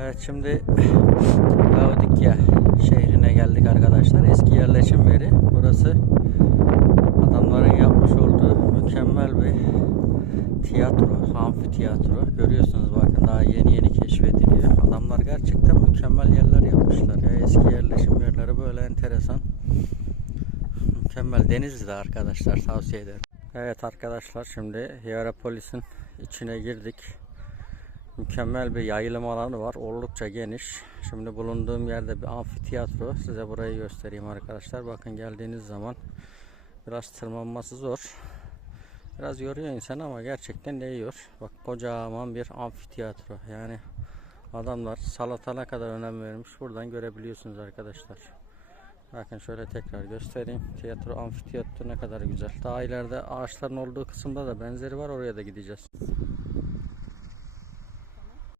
Evet şimdi Laodikya şehrine geldik arkadaşlar. Eski yerleşim yeri. Burası adamların yapmış olduğu mükemmel bir tiyatro, amfiteyatro. Görüyorsunuz bakın daha yeni yeni keşfediliyor. Adamlar gerçekten mükemmel yerler yapmışlar. Ya. Eski yerleşim yerleri böyle enteresan. Mükemmel Denizli'de arkadaşlar tavsiye ederim. Evet arkadaşlar şimdi Hierapolis'in içine girdik. Mükemmel bir yayılım alanı var. Oldukça geniş. Şimdi bulunduğum yerde bir amfiteyatro. Size burayı göstereyim arkadaşlar. Bakın geldiğiniz zaman biraz tırmanması zor. Biraz yoruyor insan ama gerçekten değiyor. Bak kocaman bir amfiteyatro. Yani adamlar salatana kadar önem vermiş. Buradan görebiliyorsunuz arkadaşlar. Bakın şöyle tekrar göstereyim. Tiyatro, amfiteyatro ne kadar güzel. Daha ileride ağaçların olduğu kısımda da benzeri var. Oraya da gideceğiz.